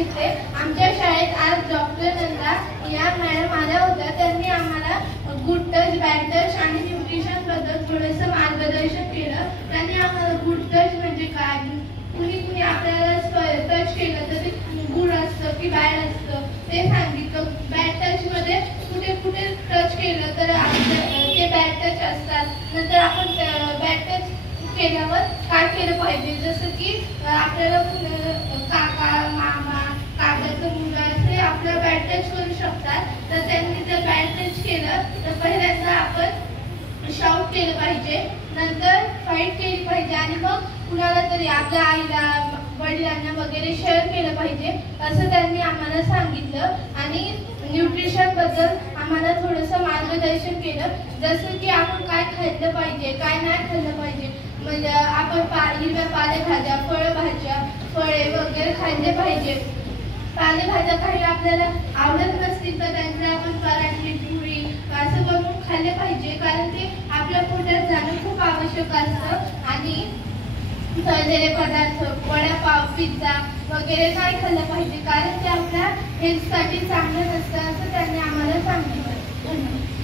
शिकते। आमच्या शाळेत आज डॉक्टर नंदा या मॅडम आल्या होत्या। त्यांनी आम्हाला गुड टच, बॅड टच आणि न्यूट्रिशन बद्दल थोडंसं मार्गदर्शन केलं। त्यांनी आम्हाला गुड टच म्हणजे काय, कुणी आपल्याला टच केलं तर ते गुड असतं की बॅड असतं ते सांगितलं। बॅड टच मध्ये कुठे टच केलं तर ते बॅड टच असतात। नंतर आपण बॅड टच केल्यावर काय केलं पाहिजे, जसं की आपल्याला काका, मामा, काकाचं मुलं असे आपलं बॅड टच करू शकतात। तर त्यांनी जर बॅड टच केलं तर पहिल्यांदा आपण शाऊट केलं पाहिजे, नंतर फाईट केली पाहिजे आणि मग कुणाला तरी आपल्या आईला, वडिलांना वगैरे शेअर केलं पाहिजे असं त्यांनी आम्हाला सांगितलं। आणि न्यूट्रिशन बद्दल आम्हाला थोडंसं मार्गदर्शन केलं, जसं की आपण काय खाल्लं पाहिजे, काय नाही खाल्लं पाहिजे। म्हणजे आपण हिरव्या पालेभाज्या, फळे वगैरे खाल्ले पाहिजे। पालेभाज्या काही आपल्याला आवडत नसतील तर त्यांचे आपण पराठे, पुरी असं बनवून खाल्ले पाहिजे, कारण ते आपल्या पोटात जाणं खूप आवश्यक असतं। आणि तळलेले पदार्थ, वडापाव, पिझ्झा वगैरे नाही खाल्लं पाहिजे, कारण ते आपल्या हेल्थसाठी चांगलं नसतं असं त्यांनी आम्हाला सांगितलं। धन्यवाद।